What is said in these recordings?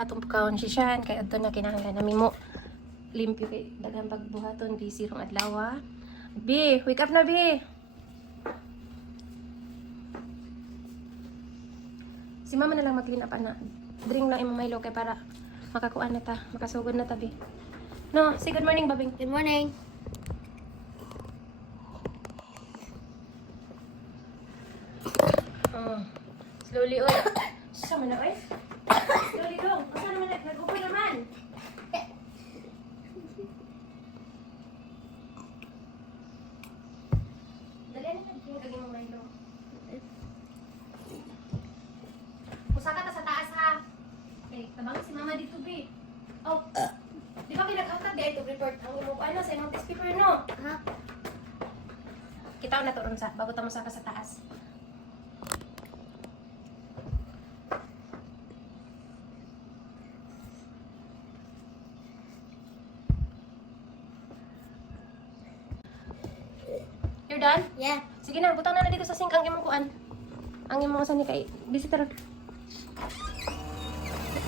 atong pagkaon si Shan kay adto na kinahanglan nami mo limpyo kay daghang pagbuhaton busy rong adlaw. B, wake up na B. Si mama na lang mag-clean up ana. Drink lang imong Milo kay para makakuan na ta, makasugod na ta B. No, say good morning babing. Good morning. Slowly oy. Sama na oy. Slowly dong. Asa naman nag-upo naman? Dali na kag imong Milo. Usa ka ta sa taas ha. Okay, tabang si mama dito B. Oh. Di ba pinag-hatag di ito report ang imong ano sa imong test paper no? Ha? Kita na to ron sa bago ta mo sa taas. You're done? Yeah. Sige na, butang na dito sa sink ang imong kuan. Ang imong sani kay visitor.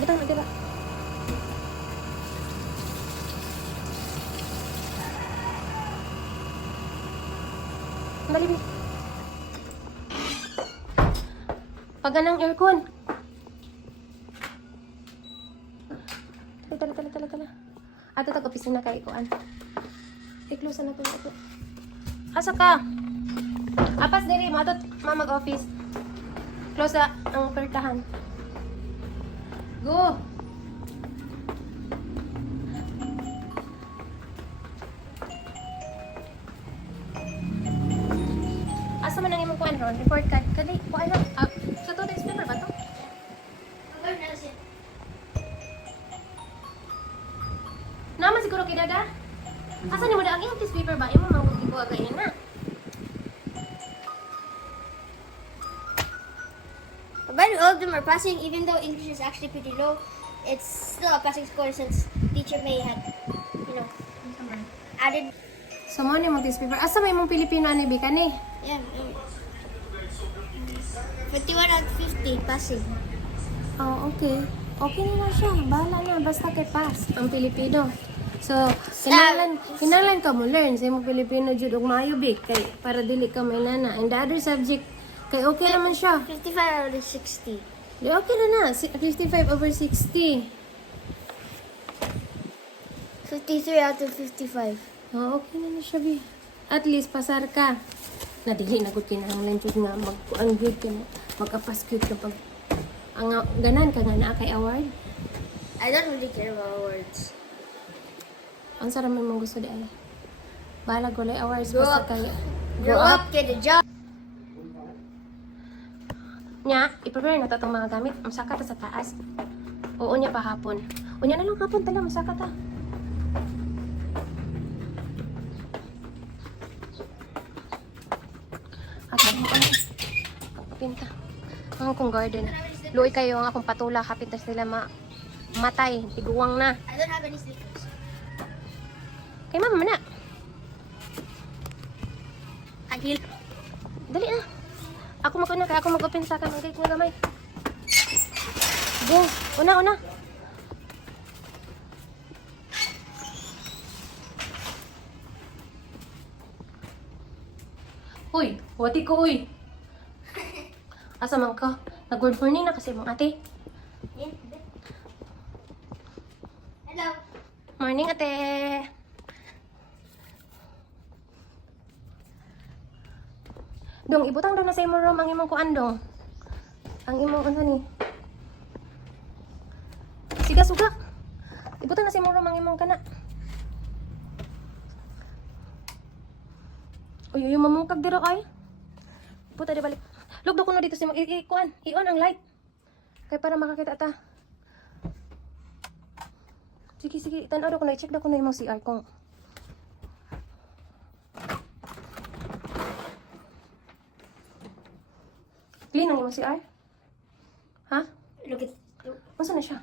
Butang na dito. Malimi. Paganang aircon. Tala. Ato tag opisina kay kuan. I-close na to ito. Asa ka? Apas diri matot mamag-office. Close na ang pertahan. Go. Asa man ang imong kuan ron? Report card. Kali kuan na. Sa to test paper ba to? Naman siguro kidada. Asa ni mo da ang imong test paper ba? Imong mangugikuha kay na. But all of them are passing, even though English is actually pretty low. It's still a passing score since Teacher May had, added. So mo ni mo test paper. Asa may imong Pilipino ani bi kani? Yeah. 51 out of 50 passing. Oh, okay. Okay na siya. Bahala na. Basta kay pass ang Pilipino. So, kinahanglan ka mo learn sa imong Pilipino jud og maayo big kay para dili ka may nana. And the other subject kay okay naman siya. 55 out of 60. Di okay na. 55 over 60. 53 out of 55. Oh, okay na siya bi. At least pasar ka. Na dili na gud kinahanglan jud nga magkuan gud ka magkapas gud ka pag ang ganan ka nga naa kay award. I don't really care about awards. Ang sarap man mong gusto di ay. Bahala gulay awards Grow basta up. kaya. Grow up, get a job. Nya, i-prepare na ta itong mga gamit. Masaka ta sa taas. Oo niya pa hapon. Unya na lang hapon tala, masaka ta. Pinta. Ang akong garden. Luoy kayo ang akong patula. Kapit na sila matay. Tiguwang na. I don't have any sneakers. Kay mama na. Agil. Dali na. Ako mag-una kaya ako mag-open sa kanang gate nga gamay. Go. Una. Uy, wati ko uy. Asa man ka? Nag-good morning na kasi mong ate. Hello. Morning ate. Dong, ibutang daw na sa imong room ang imong kuan dong. Ang imong ano ni? Suga. Ibutang na sa imong room ang imong kana. Uy, yung mamungkag dira ay. Puta di balik. Lugdo ko na dito sa imong kuan. I-on ang light. Kay para makakita ta. Sige. Tan-aw ko na i-check daw ko na imong CR kung clean ang imong CR? Ha? Look at. Masa na siya?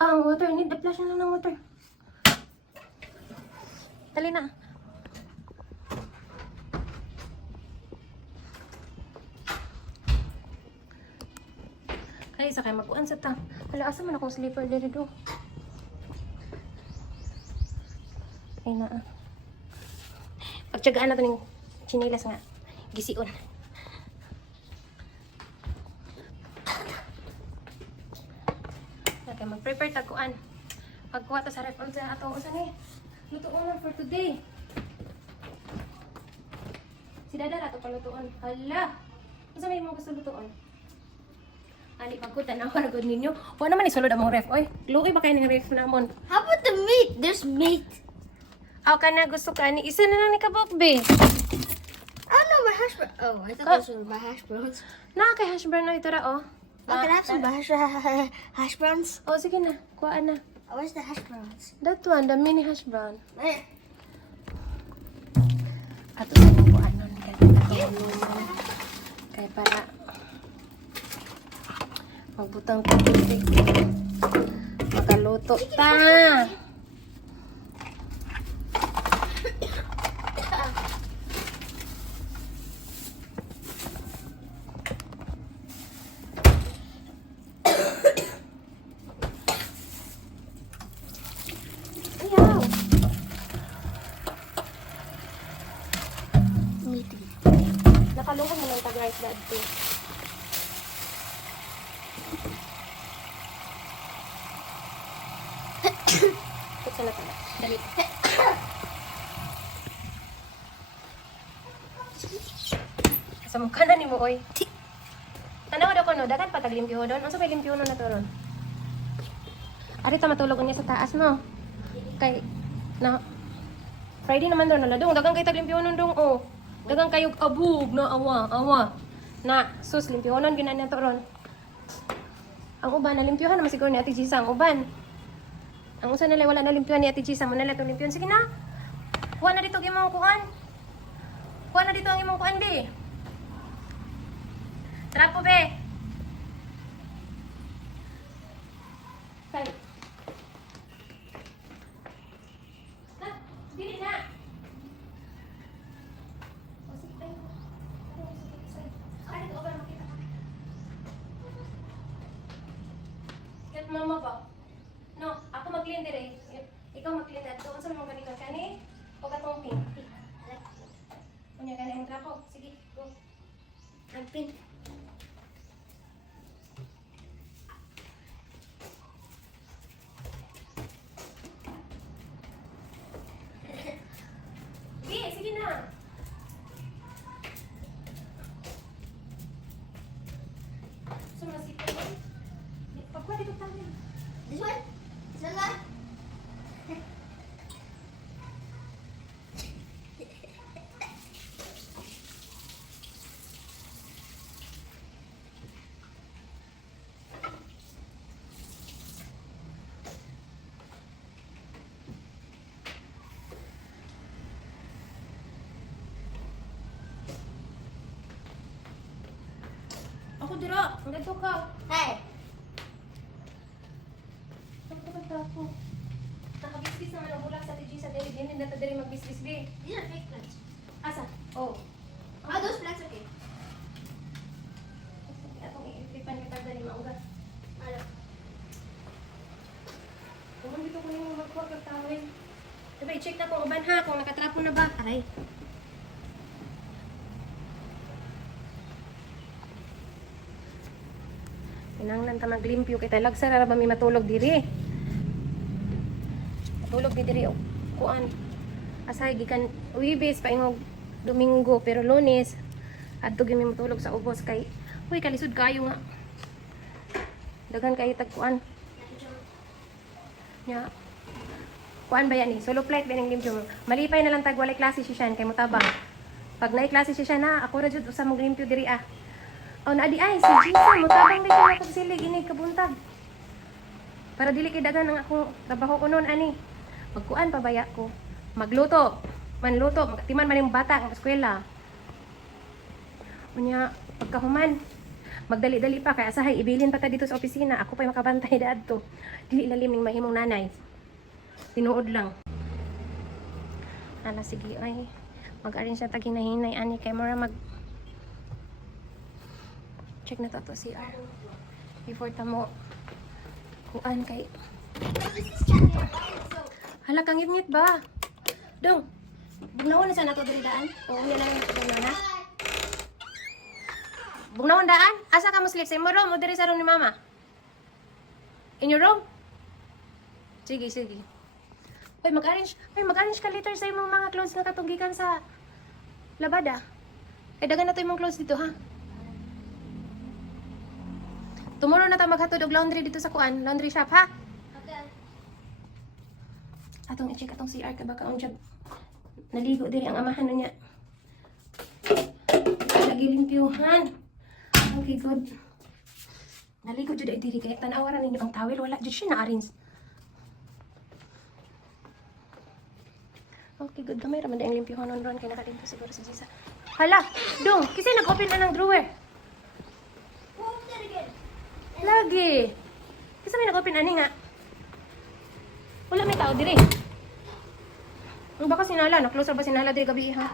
Ah, ang water. Need the flash na lang ng water. Dali na. Kaya isa kayo mag-uan sa ta. Hala, asa man akong slipper diri do? Ay na. Pagtsagaan na to ning chinilas nga. Gisiun. Okay, mag-prepare tagkuan. Pagkuha to sa ref sa ato usa ni. Lutuon for today. Si Dada rato palutuon. Hala. Unsa may mo gusto lutuon? Ali pagkutan ako na gud ninyo. Wa naman ni sulod among ref. Oy, luoy ba kay ning ref namon? How about the meat? There's meat. Aw kana gusto ka ni isa na lang ni kabokbe. Oh no, my hash browns. Oh, I thought those were my hash browns. Na kay hash brown na ito ra oh. Oh, can I have some hash browns? Oh sige na, kuha na. Oh, where's the hash browns? That one, the mini hash brown. There. Ato sa mo kuha nun kay para magbutang tubig. Makaluto ta. Ayaw. Meaty. Nakalungan mo ng tag-rice dad too. Putsa na pala. Dali. Sa mukha na ni mo, oy. Tanaw daw ko no, dagan pa taglimpyo doon. Ano sa may limpyo no na to ron? Ari ta matulog niya sa taas no. Kay na Friday naman doon na dong dagang kay taglimpyo nun dong oh. Dagang kayog abug na awa. Na sus limpyo nun ginan niya to ron. Ang uban na limpyohan naman siguro ni Ate Gisa ang uban. Ang usa nila wala na limpyohan ni Ate Gisa mo nila to limpyon. Sige na. Kuha na dito ang imong kuan. Kuha na dito ang imong kuan be. Trapo be. Kay. Na, dili na. O sige tayo. Ay, dito ba makita ka? Kat mama ba? No, ako mag-clean dire. Ikaw mag-clean dito. Doon sa mga ganito kani o katong pink. Unya kani ang trapo. Sige, go. I'm pink. Sige na. Sumasit ka ba? Pagkuha dito tayo. This one? Is that one? Ako dira. Ang ganito ka. Hey. Ang kapagtapo. Nakabisbis naman ang bulak sa TG sa Daily Din. Hindi na dali magbisbis, be. These are fake plants. Asa? Oh. Oh, those plants okay. Atong i-flipan kita dali mauga. Ano? Kung dito ko yung magkuha kag tawin. Diba, i-check na kung uban ha, kung nakatrapo na ba. Aray. Pinanglan ta maglimpyo kay talag sara ba mi matulog diri. Matulog di diri og kuan. Asay gikan Huwebes paingog Domingo pero Lunes adto gyud mi matulog sa ubos kay uy kalisod kayo nga. Dagan kayo tag kuan. Nya. Kuan ba yan ni? Solo plate ba ning limpyo? Malipay na lang tag walay klase si Shan kay mutabang. Pag naay klase si Shan na ako ra jud usa mong limpyo diri ah. Oh, na di ay, si Gisa, mutabang din siya kag sili, ginig kabuntag. Para dili kay dagan ang akong trabaho ko noon, ani. Magkuan pabaya ko. Magluto. Manluto, magtiman man yung bata ang eskwela. Unya, pagkahuman, magdali-dali pa, kaya asahay, ibilin pa ta dito sa opisina. Ako pa'y makabantay daad to. Dili lalim ng mahimong nanay. Tinuod lang. Ala, sige, ay. Mag-arrange na taginahinay, ani, kay mura check na to CR before tamo kuan kay This is chat here. So, hala kang ngit ba? Dong. Bugnawan na sana to diri daan. Oo, yan lang yung na. Bugnawan daan? Asa ka mo sleep sa imo room o diri sa room ni mama? In your room? Sige, sige. Ay, mag-arrange ka later sa imong mga clothes na katugikan sa labada. Ay, dagan na to imong clothes dito, ha? Tomorrow na tayo maghatod og laundry dito sa kuan, laundry shop, ha? okay. Atong i-check atong CR ka baka ang job. Naligo diri ang amahan na niya. Lagi limpyuhan. Okay, good. Naligo jud ay diri kay tan-awaran ninyo ang towel wala jud siya na-arrange. Okay, good. Gamay raman ang limpyuhan ron kay nakalimpo siguro si Jisa. Hala, dong, kasi nag-open na ng drawer. Who opened it again? Lagi. Kasi may nag-open ani nga. Wala may tao diri. Ang baka sinala, na-close ba sinala diri gabi ha?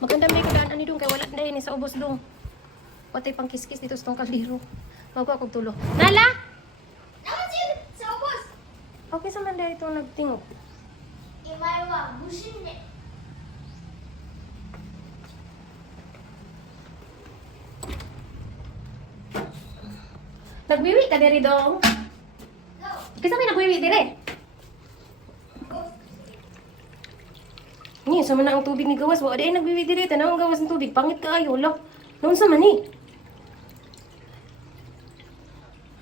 Maganda may kudaan ani dong kay wala na ni sa ubos dong. Watay pang kiskis dito sa tong kaldero. Magko akong tulo. Nala! Naman siya sa ubos. Okay sa man dahil itong nagtingog. Imaywa, busin niya. Nagwiwi ka diri dong. No. Kasi may nagwiwi diri. Ni, sa man na ang tubig ni gawas. Wa ay nagwiwi diri. Tanaw ang gawas ng tubig. Pangit ka ayo. Lo. Noon sa man ni.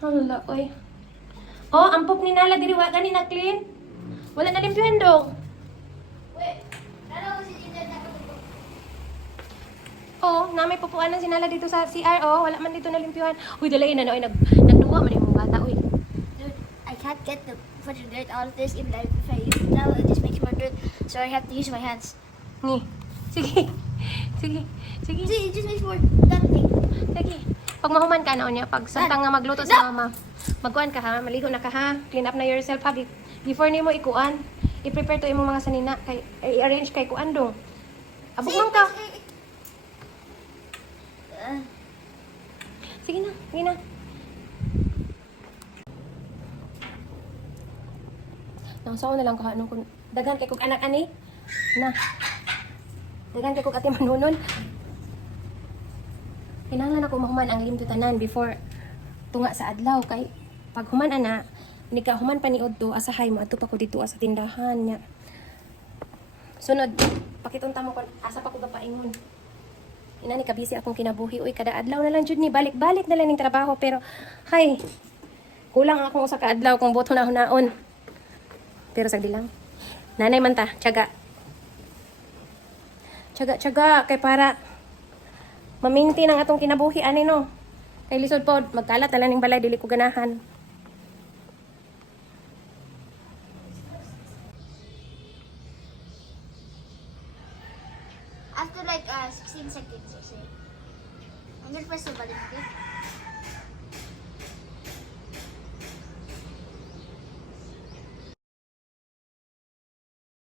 Hala, oy. Oh, ampok ni Nala diri. Wa gani na clean. Wala na limpyuhan dong. Wait, nala ko si Ginger na kapag. Oo, na may pupuanan si Nala dito sa CR. Oh, wala man dito na limpyuhan. Uy, dalayin na. Oy, nagduwa man yung bata. Uy. Dude, I can't get the bunch of dirt out of this even if I use it now, it just makes more dirt. So I have to use my hands. Ni. Sige. Sige. Sige. See, it just makes more dumping. Sige. Pag mahuman ka na niya, pag santang nga magluto sa mama, magkuhan ka ha, maligo na ka ha, clean up na yourself ha. Before nimo ikuan, i-prepare to imong mga sanina, kay i-arrange kay kuan dong. Abog man ka. Sige na, sige na. Nangsaw na lang ka anong kun daghan kay kog anak ani. Na. Daghan kay kog ati manunon. Kinahanglan ako mahuman ang limto tanan before tunga sa adlaw kay pag human ana ni ka human pa ni udto asahay mo adto pa ko dito sa tindahan nya. Sunod pakitunta mo kon asa pa ko gapaingon. Ina ni ka busy akong kinabuhi uy kada adlaw na lang jud ni balik-balik na lang ning trabaho pero hay kulang akong usa ka adlaw kung boto na hunaon. Pero sagdi lang. Nanay man ta, tiyaga. Tiyaga kay para ma-maintain ang atong kinabuhi ani no. Kay lisod pod magkalat na lang ning balay dili ko ganahan. After like 16 seconds, I say. I'm gonna press the button, okay?